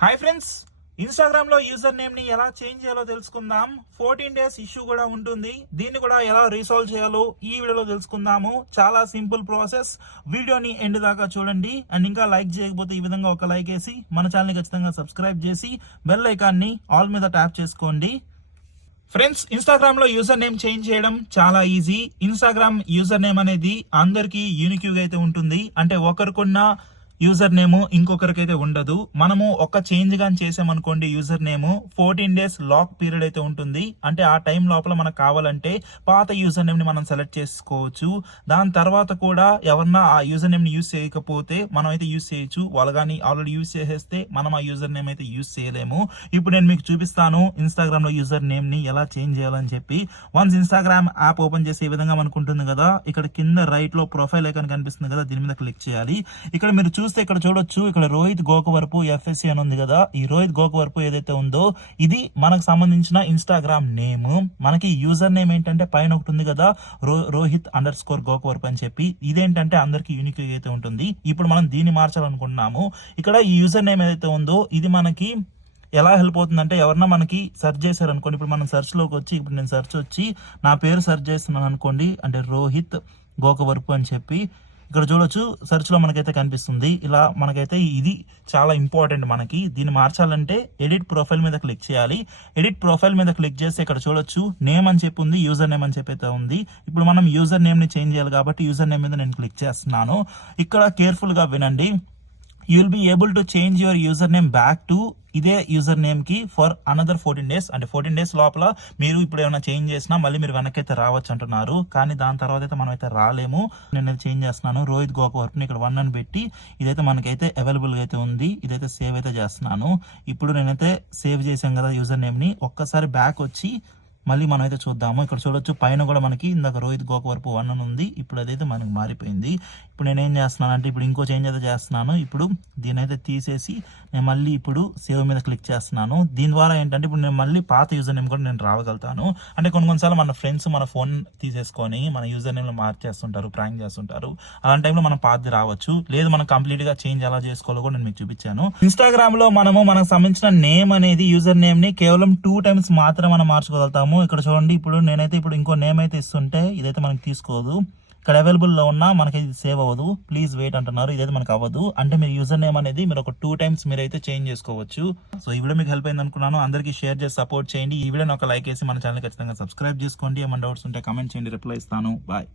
Hi friends, Instagram లో user name ని ఎలా చేంజ్ చేయాలో తెలుసుకుందాం. 14 డేస్ ఇష్యూ కూడా ఉంటుంది. దీన్ని కూడా ఎలా రీసాల్వ్ చేయాలో ఈ వీడియోలో తెలుసుకుందాము. చాలా సింపుల్ ప్రాసెస్. వీడియోని ఎండ్ దాకా చూడండి. అండ్ ఇంకా లైక్ చేయకపోతే ఈ విధంగా ఒక లైక్ వేసి మన ఛానల్ ని ఖచ్చితంగా సబ్స్క్రైబ్ చేసి బెల్ ఐకాన్ ని ఆల్ మీద ట్యాప్ చేసుకోండి. ఫ్రెండ్స్, ఇన్స్టాగ్రామ్ లో యూజర్ నేమ్ చేంజ్ చేయడం చాలా ఈజీ. ఇన్స్టాగ్రామ్ యూజర్ నేమ్ అనేది అందరికి యూనిక్ గా అయితే ఉంటుంది. అంటే ఒకరికున్న యూజర్ నేమ్ ఇంకొకరికైతే ఉండదు. మనము ఒక చేంజ్ గాని చేసామనుకోండి, user name 14 days lock period అయితే ఉంటుంది. అంటే ఆ టైం లోపల మనకు కావాలంటే పాత యూజర్ నేమ్ ని మనం సెలెక్ట్ చేసుకోవచ్చు. దాని తర్వాత కూడా ఎవరన్నా ఆ యూజర్ నేమ్ ని యూజ్ చేయకపోతే మనం అయితే యూజ్ చేయొచ్చు. వాళ్ళు కానీ ఆల్రెడీ యూజ్ చేసేస్తే మనం ఆ యూజర్ నేమ్ అయితే యూజ్ చేయలేము. ఇప్పుడు నేను మీకు చూపిస్తాను ఇన్స్టాగ్రామ్ లో యూజర్ నేమ్ ని ఎలా చేంజ్ చేయాలని చెప్పి. వన్స్ ఇన్స్టాగ్రామ్ యాప్ ఓపెన్ చేసే విధంగా మనకు ఉంటుంది కదా, ఇక్కడ కింద రైట్ లో ప్రొఫైల్ ఐకాన్ కనిపిస్తుంది కదా, దీని మీద క్లిక్ చేయాలి. ఇక్కడ మీరు చూస్తే ఇక్కడ చూడొచ్చు, ఇక్కడ రోహిత్ గోకవరపు ఎఫ్ఎస్సి అని ఉంది కదా. ఈ రోహిత్ గోకవరపు ఏదైతే ఉందో ఇది మనకు సంబంధించిన ఇన్స్టాగ్రామ్ నేమ్. మనకి యూజర్ నేమ్ ఏంటంటే పైన ఒకటి ఉంది కదా, రోహిత్_గోకవరపు గోకవరపు అని చెప్పి. ఇదేంటంటే అందరికి యూనిక్ అయితే ఉంటుంది. ఇప్పుడు మనం దీన్ని మార్చాలనుకుంటున్నాము. ఇక్కడ ఈ యూజర్ నేమ్ ఏదైతే ఉందో ఇది మనకి ఎలా హెల్ప్ అవుతుందంటే, ఎవరన్నా మనకి సెర్చ్ చేశారు అనుకోండి. ఇప్పుడు మనం సెర్చ్ లోకి వచ్చి, ఇప్పుడు నేను సెర్చ్ వచ్చి నా పేరు సెర్చ్ చేస్తున్నాను అనుకోండి, అంటే రోహిత్ గోకవరపు అని చెప్పి ఇక్కడ చూడొచ్చు, సెర్చ్ లో మనకైతే కనిపిస్తుంది. ఇలా మనకైతే ఇది చాలా ఇంపార్టెంట్. మనకి దీన్ని మార్చాలంటే ఎడిట్ ప్రొఫైల్ మీద క్లిక్ చేయాలి. ఎడిట్ ప్రొఫైల్ మీద క్లిక్ చేస్తే ఇక్కడ చూడొచ్చు నేమ్ అని చెప్పి ఉంది, యూజర్ నేమ్ అని చెప్పి అయితే ఉంది. ఇప్పుడు మనం యూజర్ నేమ్ ని చేంజ్ చేయాలి కాబట్టి యూజర్ నేమ్ మీద నేను క్లిక్ చేస్తున్నాను. ఇక్కడ కేర్ఫుల్ గా వినండి. You will be able to change your user name back to ఇదే యూజర్ నేమ్ కి ఫర్ అనదర్ 14 డేస్. అంటే 14 డేస్ లోపల మీరు ఇప్పుడు ఏమైనా చేంజ్ చేసినా మళ్ళీ మీరు వెనక్కి అయితే రావచ్చు అంటున్నారు. కానీ దాని తర్వాత అయితే మనం అయితే రాలేము. నేను చేంజ్ చేస్తున్నాను. రోహిత్ గోకవరపుని ఇక్కడ 1 అని పెట్టి ఇదైతే మనకైతే అవైలబుల్ గా అయితే ఉంది. ఇదైతే సేవ్ అయితే చేస్తున్నాను. ఇప్పుడు నేనైతే సేవ్ చేసాం కదా యూజర్ నేమ్ ని. ఒక్కసారి బ్యాక్ వచ్చి మళ్ళీ మనం అయితే చూద్దాము. ఇక్కడ చూడొచ్చు పైన కూడా మనకి ఇందాక రోహిత్ గోకవరపు 1 అని ఉంది. ఇప్పుడు అదైతే మనకి మారిపోయింది. ఇప్పుడు నేనేం చేస్తున్నాను అంటే, ఇప్పుడు ఇంకో చేంజ్ అయితే చేస్తున్నాను. ఇప్పుడు దీని అయితే తీసేసి నేను మళ్ళీ ఇప్పుడు సేవ్ మీద క్లిక్ చేస్తున్నాను. దీని ద్వారా ఏంటంటే ఇప్పుడు నేను మళ్ళీ పాత యూజర్ నేమ్ కూడా నేను రావగలుగుతాను. అంటే కొన్నిసార్లు మన ఫ్రెండ్స్ మన ఫోన్ తీసేసుకొని మన యూజర్ నేమ్ మార్చేస్తుంటారు, ప్రాంక్ చేస్తుంటారు. అలాంటి టైంలో మనం పాతది రావచ్చు. లేదు మనం కంప్లీట్ గా చేంజ్ ఎలా చేసుకోవాలో కూడా నేను మీకు చూపించాను. ఇన్స్టాగ్రామ్ లో మనము మనకు సంబంధించిన నేమ్ అనేది యూజర్ నేమ్ ని కేవలం 2 టైమ్స్ మాత్రమే మనం మార్చుకోగలుగుతాము. ఇక్కడ చూడండి, ఇప్పుడు నేనైతే ఇప్పుడు ఇంకో నేమ్ అయితే ఇస్తుంటే ఇదైతే మనకి తీసుకోదు. ఇక్కడ అవైలబుల్ లో ఉన్నా మనకి ఇది సేవ్ అవ్వదు. ప్లీజ్ వెయిట్ అంటున్నారు. ఇదైతే మనకు అవ్వదు. అంటే మీరు యూజర్ నేమ్ అనేది మీరు ఒక 2 టైమ్స్ మీరు అయితే చేంజ్ చేసుకోవచ్చు. సో ఈ వీడియో మీకు హెల్ప్ అయింది అనుకున్నాను. అందరికీ షేర్ చేసి సపోర్ట్ చేయండి. ఈ వీడియోని ఒక లైక్ వేసి మన ఛానల్ ఖచ్చితంగా సబ్స్క్రైబ్ చేసుకోండి. ఏమైనా డౌట్స్ ఉంటే కామెంట్ చేయండి, రిప్లై ఇస్తాను. బాయ్.